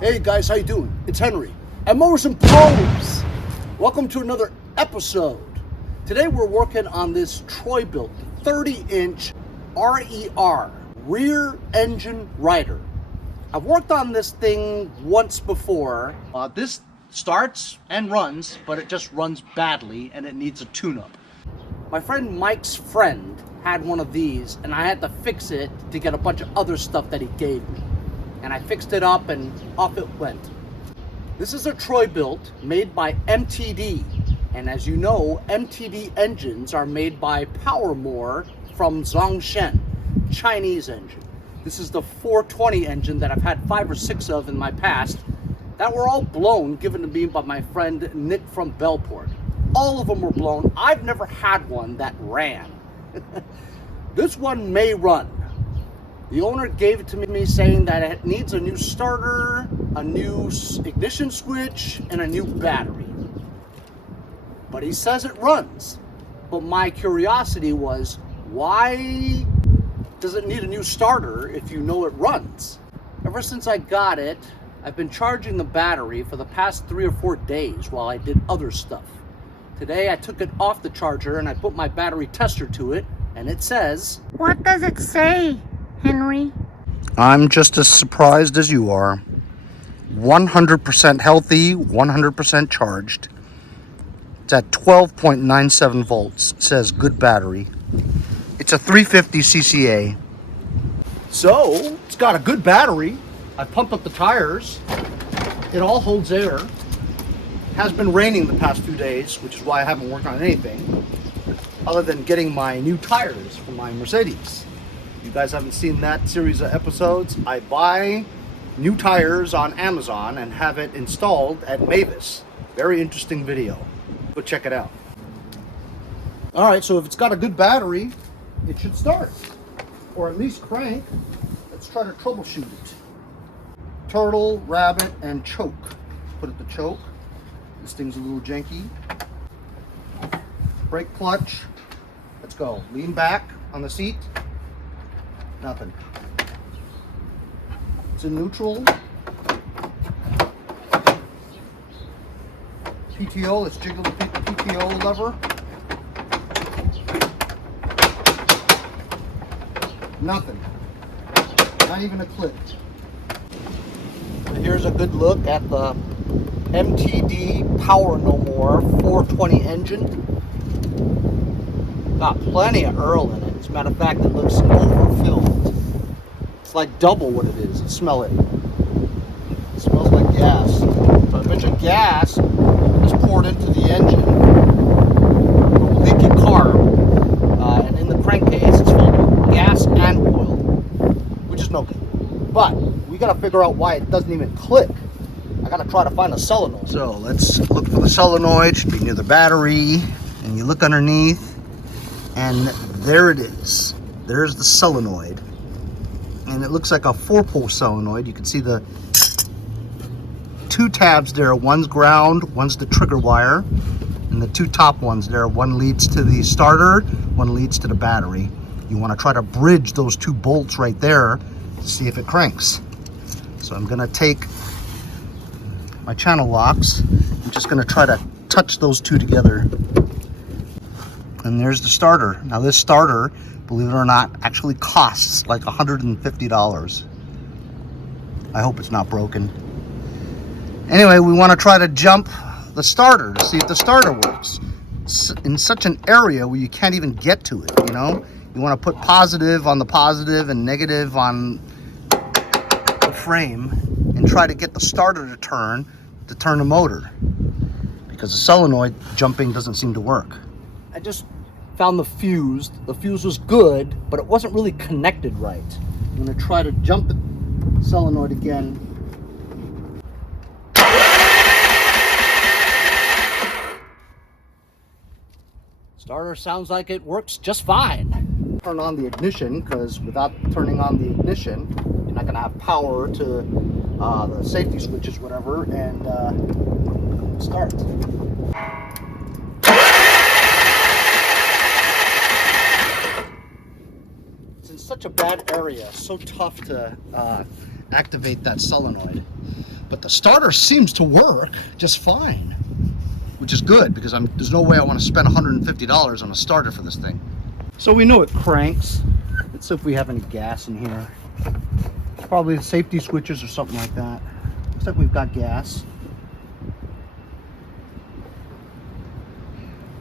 Hey guys, how you doing? It's Henry at Mowers and Pros. Welcome to another episode. Today we're working on this Troy-built 30-inch RER, rear engine rider. I've worked on this thing once before. This starts and runs, but it just runs badly and it needs a tune-up. My friend Mike's friend had one of these and I had to fix it to get a bunch of other stuff that he gave me. And I fixed it up and off it went. This is a Troy-built made by MTD. And as you know, MTD engines are made by Mower from Zhongshan, Chinese engine. This is the 420 engine that I've had 5 or 6 of in my past that were all blown, given to me by my friend Nick from Bellport. All of them were blown. I've never had one that ran. This one may run. The owner gave it to me saying that it needs a new starter, a new ignition switch, and a new battery. But he says it runs. But my curiosity was, why does it need a new starter if you know it runs? Ever since I got it, I've been charging the battery for the past 3 or 4 days while I did other stuff. Today I took it off the charger and I put my battery tester to it, and it says... What does it say, Henry? I'm just as surprised as you are. 100% healthy, 100% charged. It's at 12.97 volts. It says good battery. It's a 350 CCA. So, it's got a good battery. I pumped up the tires. It all holds air. It has been raining the past few days, which is why I haven't worked on anything other than getting my new tires for my Mercedes. You guys haven't seen that series of episodes. I buy new tires on Amazon and have it installed at Mavis. Very interesting video. Go check it out. Alright, so if it's got a good battery, it should start. Or at least crank. Let's try to troubleshoot it. Turtle, rabbit, and choke. Put it to choke. This thing's a little janky. Brake clutch. Let's go. Lean back on the seat. Nothing. It's in neutral. PTO, let's jiggle the PTO lever. Nothing. Not even a click. And here's a good look at the MTD Power No More 420 engine. Got plenty of Earl in it. As a matter of fact, it looks overfilled. It's like double what it is. Smell it. It smells like gas. So a bunch of gas is poured into the engine. Leaky carb. And in the crankcase, it's filled with gas and oil, which is no good. But we gotta figure out why it doesn't even click. I gotta try to find a solenoid. So let's look for the solenoid. Should be near the battery. And you look underneath. And there it is. There's the solenoid. And it looks like a 4-pole solenoid. You can see the 2 tabs there. One's ground, one's the trigger wire. And the 2 top ones there. One leads to the starter, one leads to the battery. You want to try to bridge those 2 bolts right there to see if it cranks. So I'm going to take my channel locks. I'm just going to try to touch those 2 together. And there's the starter. Now this starter, believe it or not, actually costs like $150. I hope it's not broken. Anyway, we want to try to jump the starter to see if the starter works. It's in such an area where you can't even get to it, you know? You want to put positive on the positive and negative on the frame and try to get the starter to turn the motor. Because the solenoid jumping doesn't seem to work. I just found the fuse. The fuse was good, but it wasn't really connected right. I'm going to try to jump the solenoid again. Starter sounds like it works just fine. Turn on the ignition, because without turning on the ignition, you're not going to have power to the safety switches, whatever, and start. It's in such a bad area, so tough to activate that solenoid. But the starter seems to work just fine, which is good because there's no way I want to spend $150 on a starter for this thing. So we know it cranks. Let's see if we have any gas in here. Probably the safety switches or something like that. Looks like we've got gas.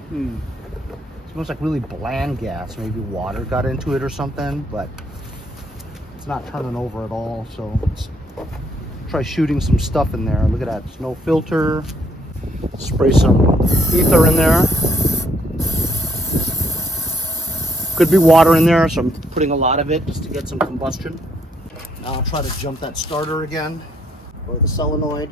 Smells like really bland gas. Maybe water got into it or something, but it's not turning over at all. So let's try shooting some stuff in there. Look at that. There's no filter. Spray some ether in there. Could be water in there, so I'm putting a lot of it just to get some combustion. Now I'll try to jump that starter again, or the solenoid.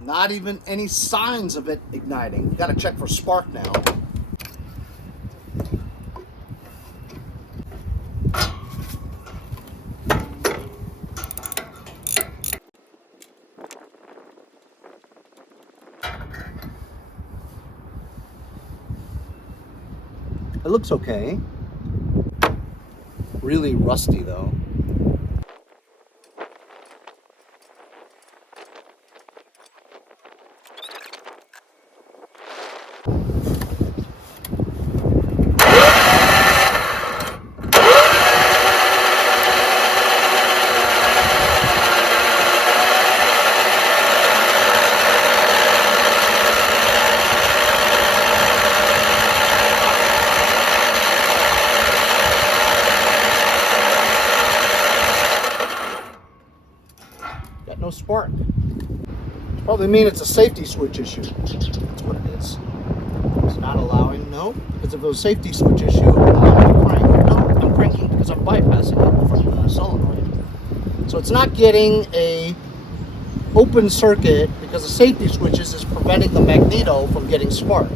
Not even any signs of it igniting. Got to check for spark now. It looks okay. Really rusty though. No spark. Probably mean it's a safety switch issue. That's what it is. It's not allowing, no, because if it was a safety switch issue, I'm cranking. No, I'm cranking because I'm bypassing it from the solenoid. So it's not getting a open circuit because the safety switches is preventing the magneto from getting spark.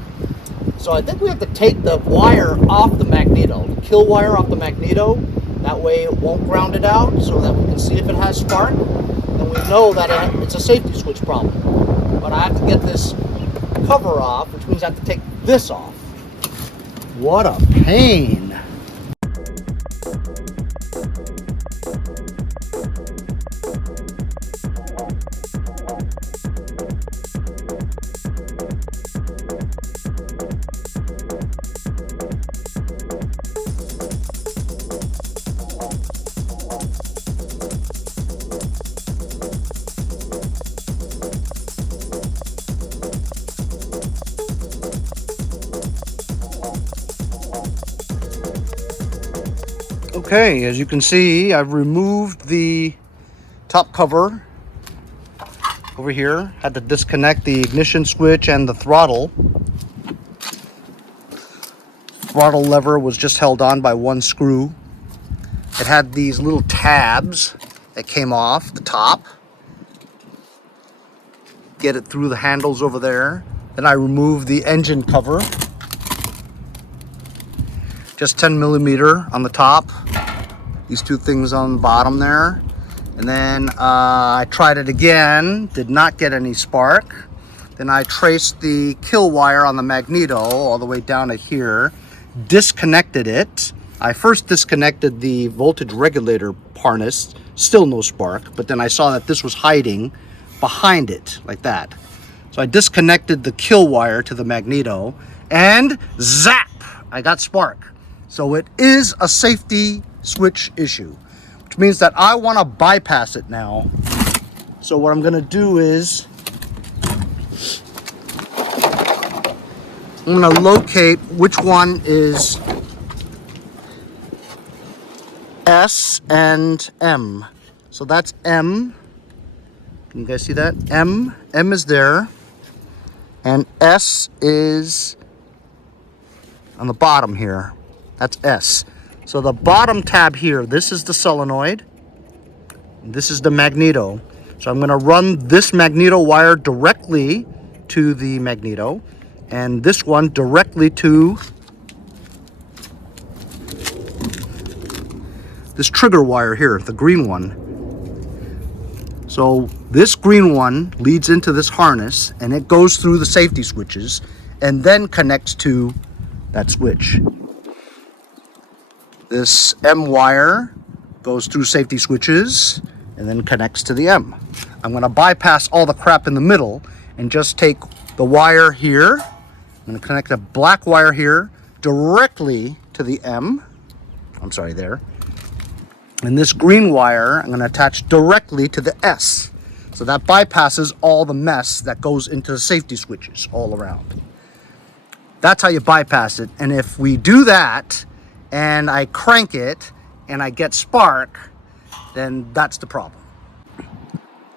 So I think we have to take the wire off the magneto, the kill wire off the magneto. That way it won't ground it out so that we can see if it has spark. And we know that it's a safety switch problem. But I have to get this cover off, which means I have to take this off. What a pain. Okay, as you can see, I've removed the top cover over here. Had to disconnect the ignition switch and the throttle. Throttle lever was just held on by one screw. It had these little tabs that came off the top. Get it through the handles over there. Then I removed the engine cover. Just 10 millimeter on the top. These two things on the bottom there. And then I tried it again, did not get any spark. Then I traced the kill wire on the magneto all the way down to here, disconnected it. I first disconnected the voltage regulator harness, still no spark, but then I saw that this was hiding behind it, like that. So I disconnected the kill wire to the magneto, and zap, I got spark. So it is a safety switch issue, which means that I want to bypass it now. So what I'm going to do is I'm going to locate which one is S and M. So that's M. Can you guys see that? M is there, and S is on the bottom here. That's S. So the bottom tab here, this is the solenoid. This is the magneto. So I'm going to run this magneto wire directly to the magneto, and this one directly to this trigger wire here, the green one. So this green one leads into this harness and it goes through the safety switches and then connects to that switch. This M wire goes through safety switches and then connects to the M. I'm going to bypass all the crap in the middle and just take the wire here. I'm going to connect a black wire here directly to the M. I'm sorry, there. And this green wire I'm going to attach directly to the S. So that bypasses all the mess that goes into the safety switches all around. That's how you bypass it. And if we do that and I crank it and I get spark, then that's the problem.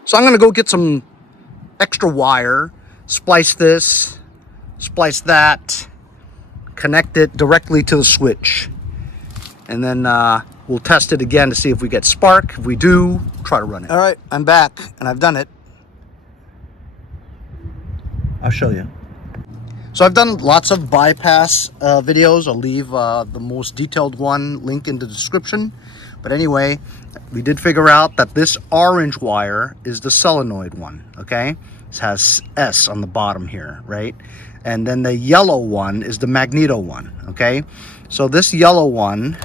So I'm going to go get some extra wire, splice this, splice that, connect it directly to the switch. And then we'll test it again to see if we get spark. If we do, try to run it. All right, I'm back and I've done it. I'll show you. So I've done lots of bypass videos. I'll leave the most detailed one link in the description. But anyway, we did figure out that this orange wire is the solenoid one, okay? It has S on the bottom here, right? And then the yellow one is the magneto one, okay? So this yellow one,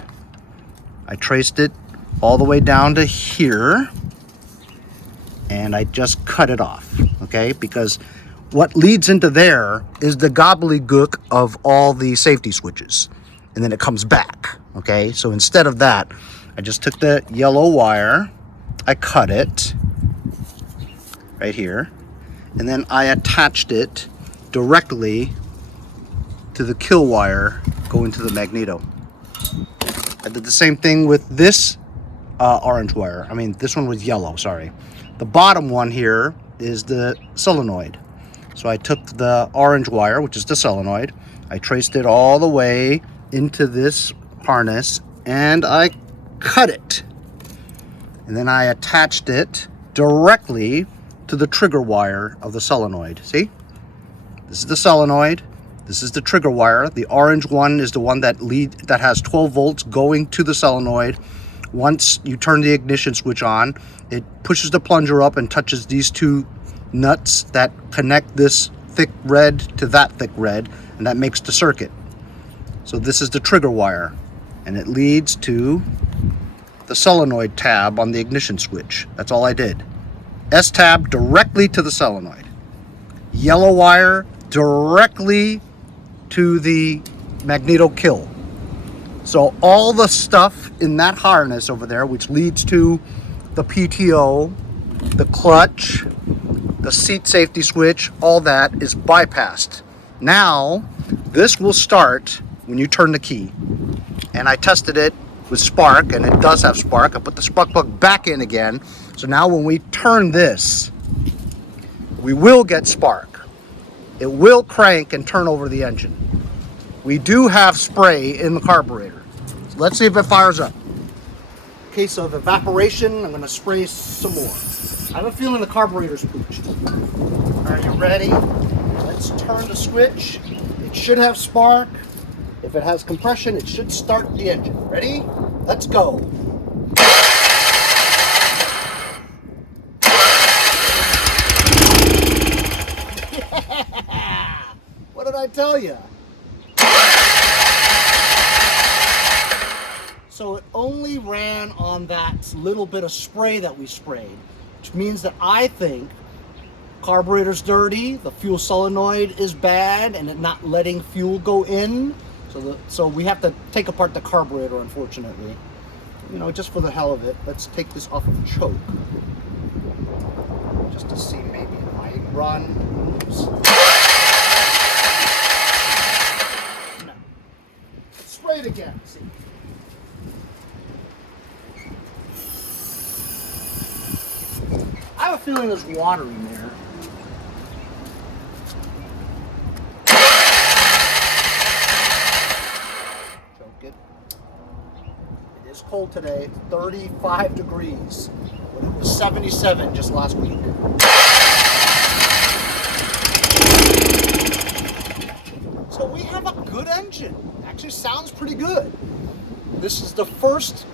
I traced it all the way down to here and I just cut it off, okay? Because what leads into there is the gobbledygook of all the safety switches. And then it comes back, okay? So instead of that, I just took the yellow wire, I cut it right here, and then I attached it directly to the kill wire going to the magneto. I did the same thing with this orange wire. I mean, this one was yellow, sorry. The bottom one here is the solenoid. So I took the orange wire, which is the solenoid, I traced it all the way into this harness and I cut it. And then I attached it directly to the trigger wire of the solenoid. See? This is the solenoid. This is the trigger wire. The orange one is the one that has 12 volts going to the solenoid. Once you turn the ignition switch on, it pushes the plunger up and touches these two nuts that connect this thick red to that thick red, and that makes the circuit. So this is the trigger wire, and it leads to the solenoid tab on the ignition switch. That's all I did. S tab directly to the solenoid. Yellow wire directly to the magneto kill. So all the stuff in that harness over there, which leads to the PTO, the clutch, the seat safety switch, all that is bypassed. Now, this will start when you turn the key. And I tested it with spark, and it does have spark. I put the spark plug back in again. So now when we turn this, we will get spark. It will crank and turn over the engine. We do have spray in the carburetor. So let's see if it fires up. In case of evaporation, I'm gonna spray some more. I have a feeling the carburetor's pooched. Are you ready? Let's turn the switch. It should have spark. If it has compression, it should start the engine. Ready? Let's go. Yeah! What did I tell you? So it only ran on that little bit of spray that we sprayed, which means that I think carburetor's dirty, the fuel solenoid is bad, and it not letting fuel go in. So we have to take apart the carburetor, unfortunately. You know, just for the hell of it, let's take this off of choke. Just to see maybe it might run. Oops. No. Let's spray it again. See. I have a feeling there's water in there. It's cold today. It's 35 degrees when it was 77 just last week. So we have a good engine. Actually sounds pretty good. This is the first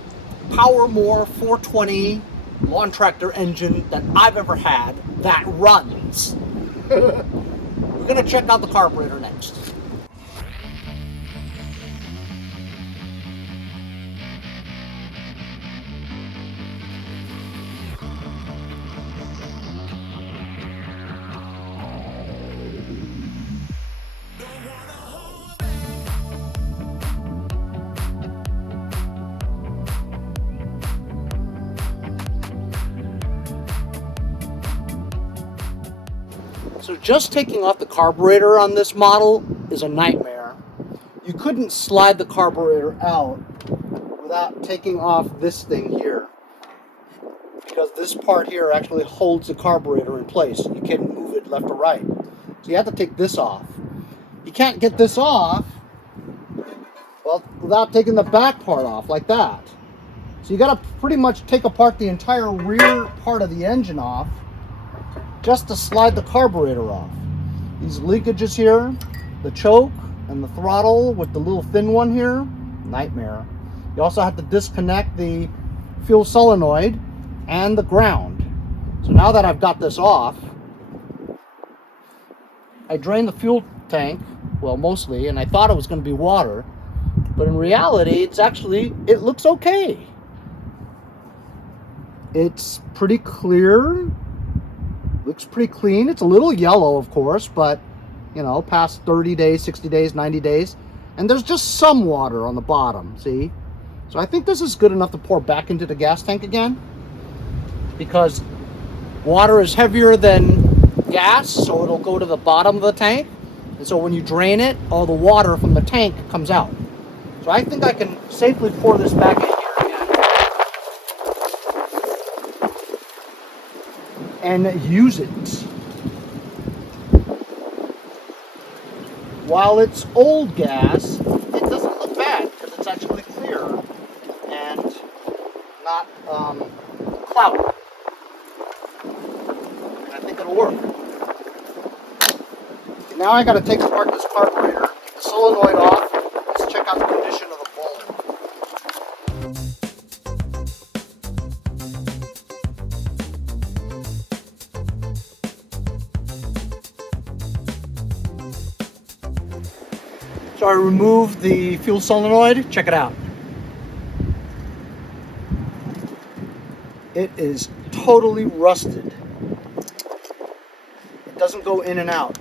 power more 420 lawn tractor engine that I've ever had that runs. We're gonna check out the carburetor next. So just taking off the carburetor on this model is a nightmare. You couldn't slide the carburetor out without taking off this thing here, because this part here actually holds the carburetor in place. You can't move it left or right. So you have to take this off. You can't get this off, well, without taking the back part off like that. So you got to pretty much take apart the entire rear part of the engine off just to slide the carburetor off. These leakages here, the choke and the throttle with the little thin one here, nightmare. You also have to disconnect the fuel solenoid and the ground. So now that I've got this off, I drained the fuel tank, well, mostly, and I thought it was going to be water, but in reality it looks okay. It's pretty clear. Looks pretty clean. It's a little yellow, of course, but, you know, past 30 days, 60 days, 90 days. And there's just some water on the bottom, see? So I think this is good enough to pour back into the gas tank again, because water is heavier than gas, so it'll go to the bottom of the tank. And so when you drain it, all the water from the tank comes out. So I think I can safely pour this back in here again and use it. While it's old gas, it doesn't look bad because it's actually clear and not cloudy. And I think it'll work. Now I got to take apart this carburetor, get the solenoid off. Let's check out the condition of the bulb. So I removed the fuel solenoid. Check it out. It is totally rusted. It doesn't go in and out.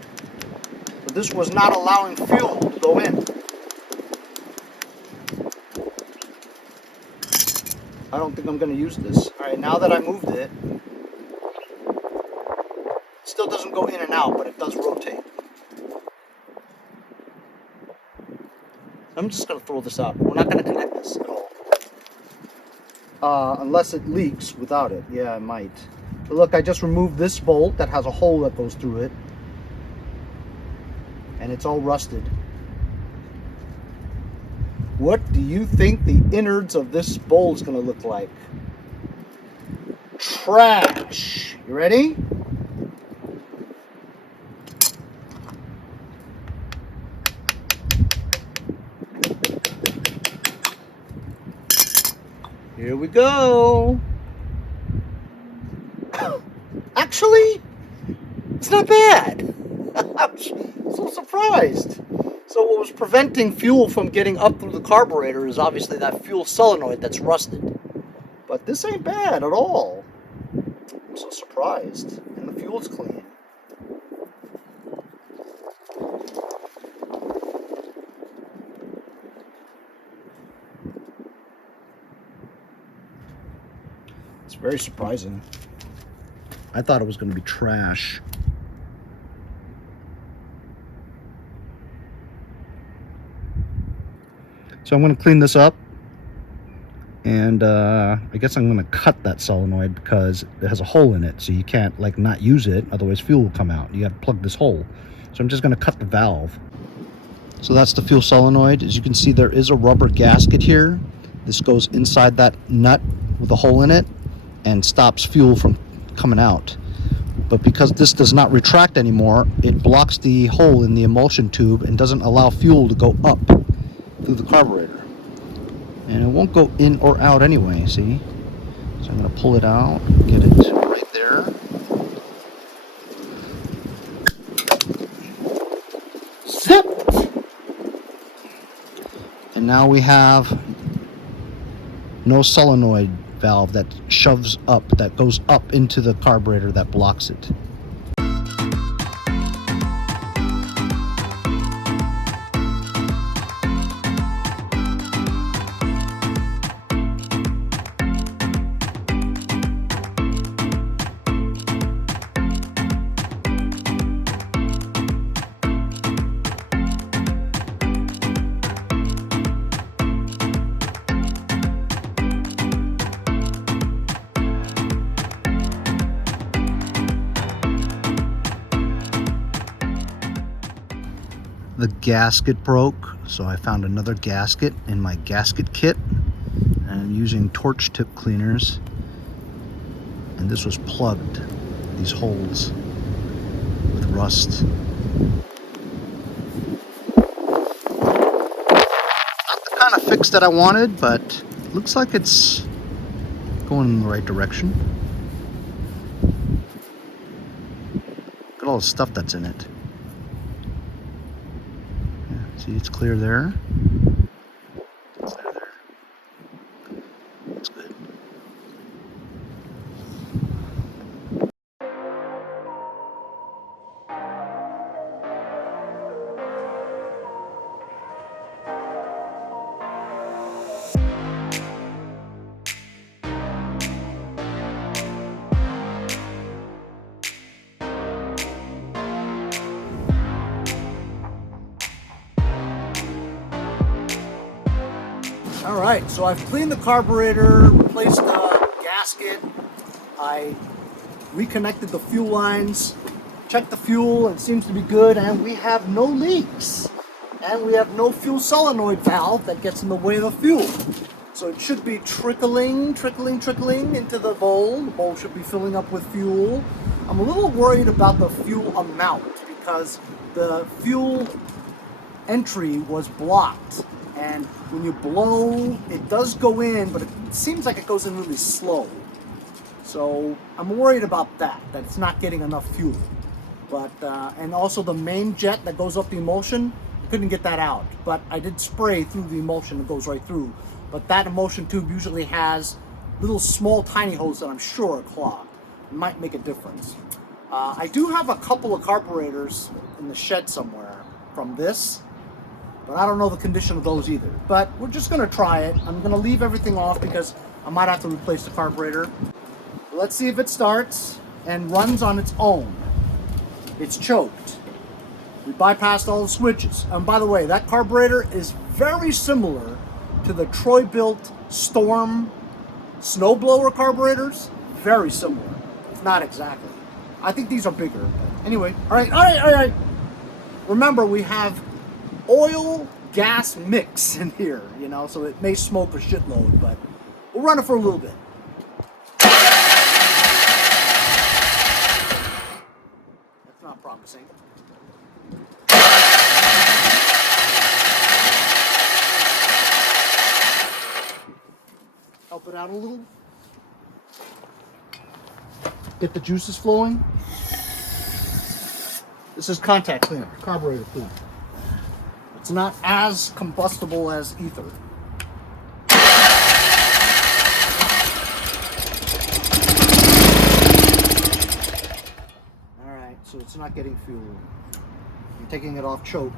But this was not allowing fuel to go in. I don't think I'm going to use this. Alright, now that I moved it, it still doesn't go in and out, but it does rotate. I'm just going to throw this out. We're not going to connect this at all. Unless it leaks without it. Yeah, it might. But look, I just removed this bolt that has a hole that goes through it. And it's all rusted. What do you think the innards of this bowl is going to look like? Trash. You ready? Here we go. Actually, it's not bad. I'm so surprised. So what was preventing fuel from getting up through the carburetor is obviously that fuel solenoid that's rusted. But this ain't bad at all. I'm so surprised. And the fuel's clean. It's very surprising. I thought it was going to be trash. So I'm going to clean this up, and I guess I'm going to cut that solenoid because it has a hole in it, so you can't like not use it, otherwise fuel will come out. You have to plug this hole. So I'm just going to cut the valve. So that's the fuel solenoid. As you can see, there is a rubber gasket here. This goes inside that nut with a hole in it and stops fuel from coming out. But because this does not retract anymore, it blocks the hole in the emulsion tube and doesn't allow fuel to go up through the carburetor. And it won't go in or out anyway, see? So I'm going to pull it out, get it right there. Zip! And now we have no solenoid valve that shoves up, that goes up into the carburetor that blocks it. The gasket broke, so I found another gasket in my gasket kit, and I'm using torch tip cleaners, and this was plugged, these holes, with rust. Not the kind of fix that I wanted, but it looks like it's going in the right direction. Look at all the stuff that's in it. See, it's clear there. Clear there. That's good. All right, so I've cleaned the carburetor, replaced the gasket, I reconnected the fuel lines, checked the fuel, and it seems to be good, and we have no leaks. And we have no fuel solenoid valve that gets in the way of the fuel. So it should be trickling into the bowl. The bowl should be filling up with fuel. I'm a little worried about the fuel amount because the fuel entry was blocked. And when you blow, it does go in, but it seems like it goes in really slow. So I'm worried about that it's not getting enough fuel. But, and also the main jet that goes up the emulsion, couldn't get that out. But I did spray through the emulsion, it goes right through. But that emulsion tube usually has little small tiny holes that I'm sure are clogged. It might make a difference. I do have a couple of carburetors in the shed somewhere from this, but I don't know the condition of those either. But we're just gonna try it. I'm gonna leave everything off because I might have to replace the carburetor. Let's see if it starts and runs on its own. It's choked. We bypassed all the switches. And by the way, that carburetor is very similar to the Troy-built Storm snowblower carburetors. Very similar, if not exactly. I think these are bigger. But anyway, all right. Remember, we have oil gas mix in here, you know, so it may smoke a shitload, but we'll run it for a little bit. That's not promising. Help it out a little. Get the juices flowing. This is contact cleaner, carburetor cleaner. It's not as combustible as ether. All right, so it's not getting fuel. I'm taking it off choke.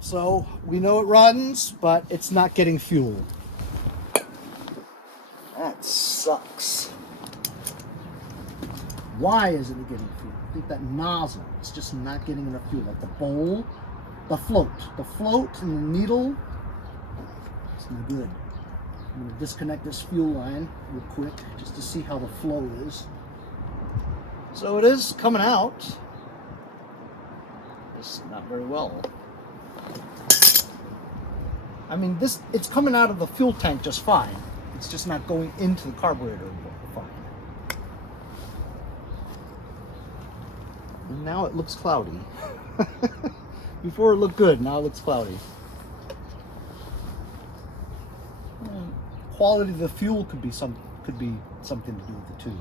So we know it runs, but it's not getting fuel. That sucks. Why isn't it getting fuel? I think that nozzle is just not getting enough fuel. Like the bowl the float. The float and the needle, it's no good. I'm going to disconnect this fuel line real quick just to see how the flow is. So it is coming out. It's not very well. I mean, it's coming out of the fuel tank just fine. It's just not going into the carburetor fine. And now it looks cloudy. Before it looked good, now it looks cloudy. Quality of the fuel could be something to do with it too.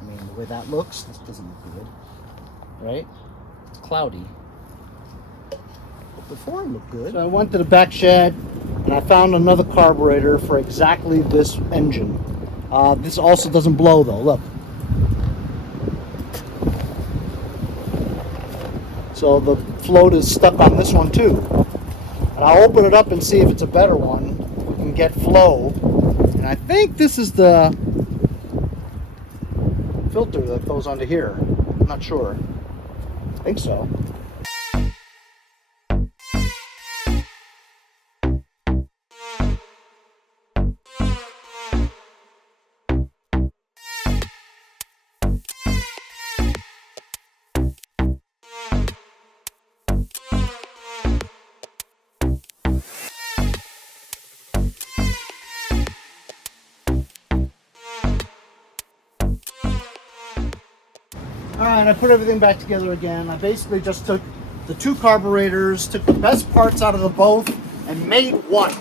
I mean, the way that looks, this doesn't look good, right? It's cloudy. But before it looked good. So I went to the back shed and I found another carburetor for exactly this engine. This also doesn't blow though. Look. So the float is stuck on this one too. And I'll open it up and see if it's a better one. We can get flow. And I think this is the filter that goes onto here. I'm not sure. I think so. Alright, I put everything back together again. I basically just took the two carburetors, took the best parts out of the both, and made one.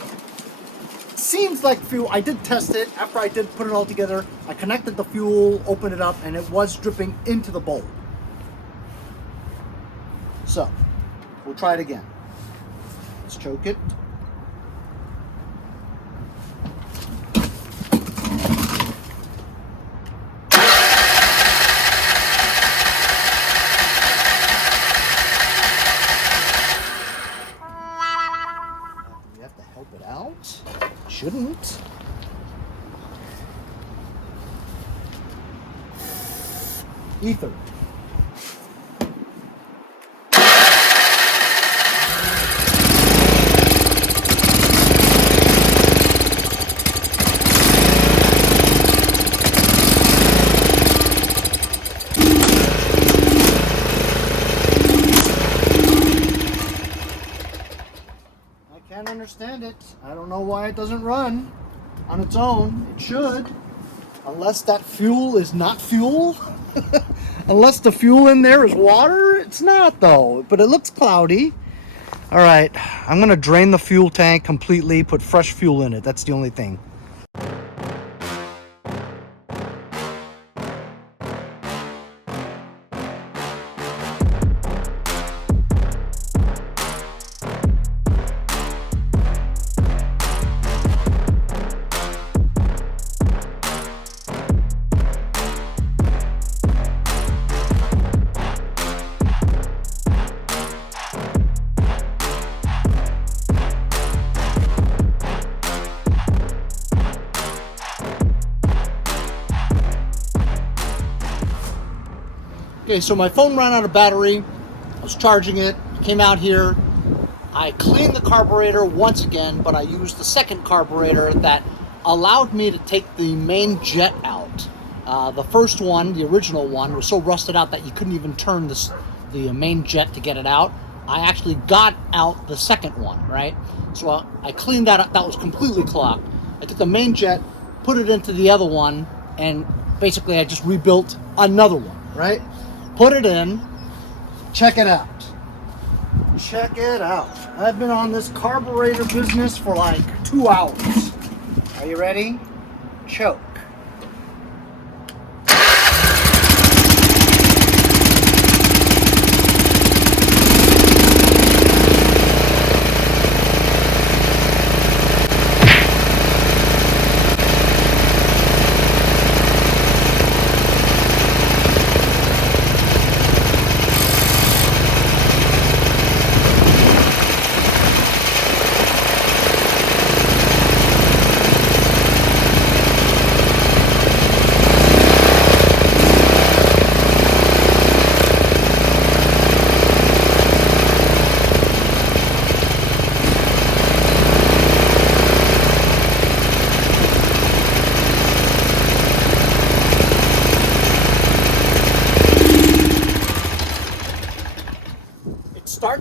Seems like fuel. I did test it. After I did put it all together, I connected the fuel, opened it up, and it was dripping into the bowl. So, we'll try it again. Let's choke it. Shouldn't. Ether. I can't understand it. I don't know why it doesn't run on its own. It should. Unless that fuel is not fuel. Unless the fuel in there is water. It's not though. But it looks cloudy. Alright. I'm going to drain the fuel tank completely. Put fresh fuel in it. That's the only thing. Okay, so my phone ran out of battery. I was charging it, came out here. I cleaned the carburetor once again, but I used the second carburetor that allowed me to take the main jet out. The first one, the original one, was so rusted out that you couldn't even turn the main jet to get it out. I actually got out the second one, right? So I cleaned that up. That was completely clogged. I took the main jet, put it into the other one, and basically I just rebuilt another one, right? Put it in, check it out. Check it out. I've been on this carburetor business for like 2 hours. Are you ready? Choke.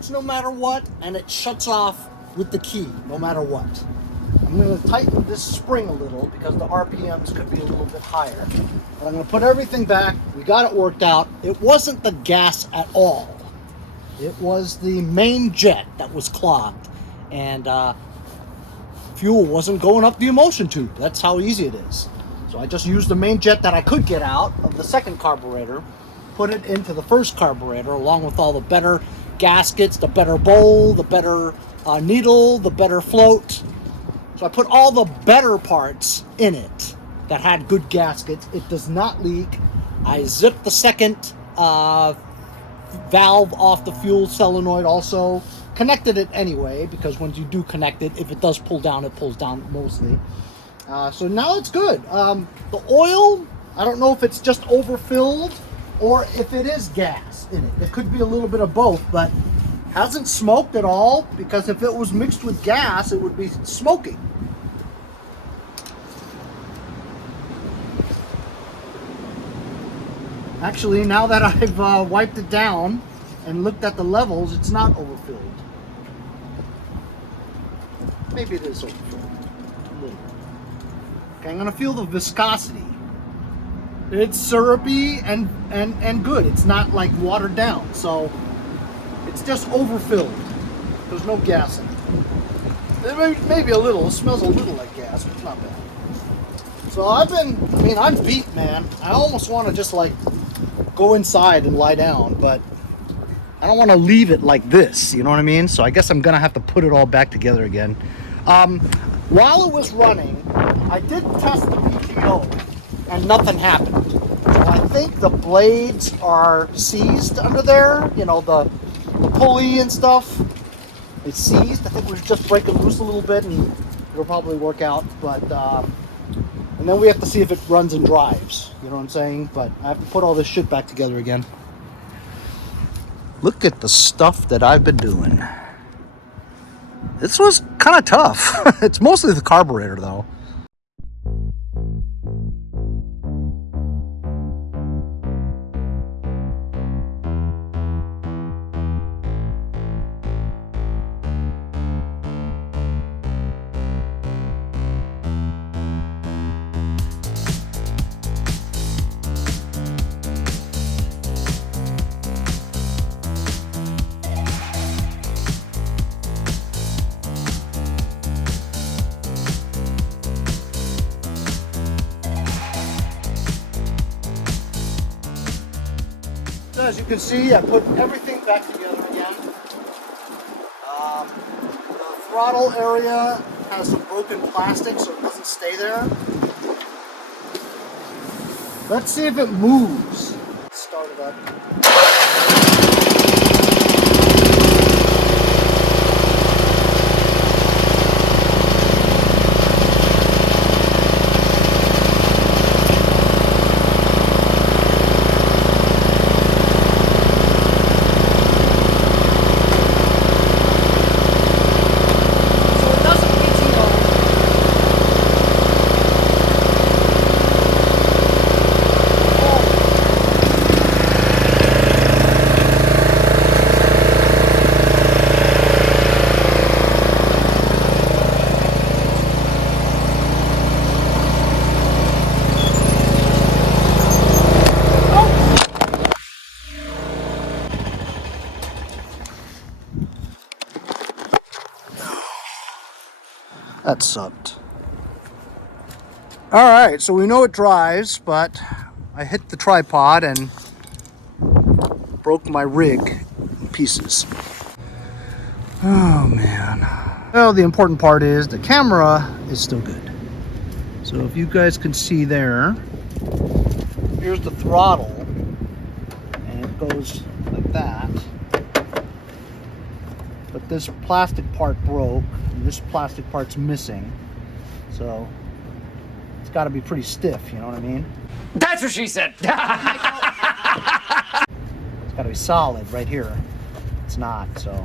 works no matter what, and it shuts off with the key no matter what. I'm going to tighten this spring a little because the RPMs could be a little bit higher. But I'm going to put everything back. We got it worked out. It wasn't the gas at all. It was the main jet that was clogged. And fuel wasn't going up the emulsion tube. That's how easy it is. So I just used the main jet that I could get out of the second carburetor, put it into the first carburetor along with all the better gaskets, the better bowl, the better needle, the better float. So I put all the better parts in it that had good gaskets. It does not leak. I zipped the second valve off the fuel solenoid also. Connected it anyway, because when you do connect it, if it does pull down, it pulls down mostly. So now it's good. The oil, I don't know if it's just overfilled or if it is gas in it. It could be a little bit of both, but hasn't smoked at all, because if it was mixed with gas, it would be smoking. Actually, now that I've wiped it down and looked at the levels, it's not overfilled. Maybe it is overfilled. A little. Okay, I'm gonna feel the viscosity. It's syrupy and good. It's not like watered down, so it's just overfilled. There's no gas in it. Maybe a little. It smells a little like gas, but it's not bad. So I'm beat, man. I almost want to just like go inside and lie down, but I don't want to leave it like this, you know what I mean? So I guess I'm gonna have to put it all back together again. While it was running, I did test the PTO and nothing happened. So I think the blades are seized under there, you know, the pulley and stuff. It's seized. I think we're just breaking loose a little bit and it'll probably work out, but and then we have to see if it runs and drives, you know what I'm saying? But I have to put all this shit back together again. Look at the stuff that I've been doing. This was kind of tough. It's mostly the carburetor though. As you can see, I put everything back together again. The throttle area has some broken plastic, so it doesn't stay there. Let's see if it moves. Start it up. That sucked. All right, so we know it drives, but I hit the tripod and broke my rig in pieces. Oh man. Well, the important part is the camera is still good. So if you guys can see there, here's the throttle, and it goes like that. But this plastic part broke, and this plastic part's missing. So it's got to be pretty stiff, you know what I mean? That's what she said. It's got to be solid right here. It's not, so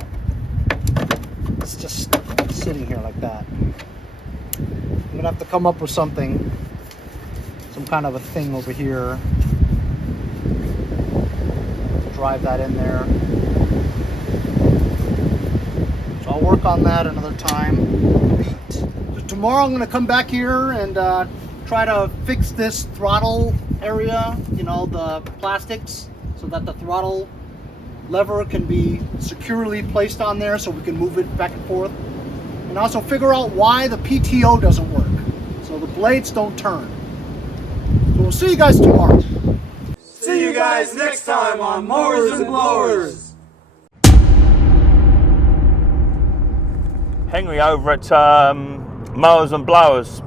it's just sitting here like that. I'm gonna have to come up with something, some kind of a thing over here. Drive that in there. I'll work on that another time. Beat. So tomorrow I'm going to come back here and try to fix this throttle area, you know, the plastics, so that the throttle lever can be securely placed on there so we can move it back and forth. And also figure out why the PTO doesn't work, so the blades don't turn. So we'll see you guys tomorrow. See you guys next time on Mowers and Blowers. Henry over at Mowers and Blowers.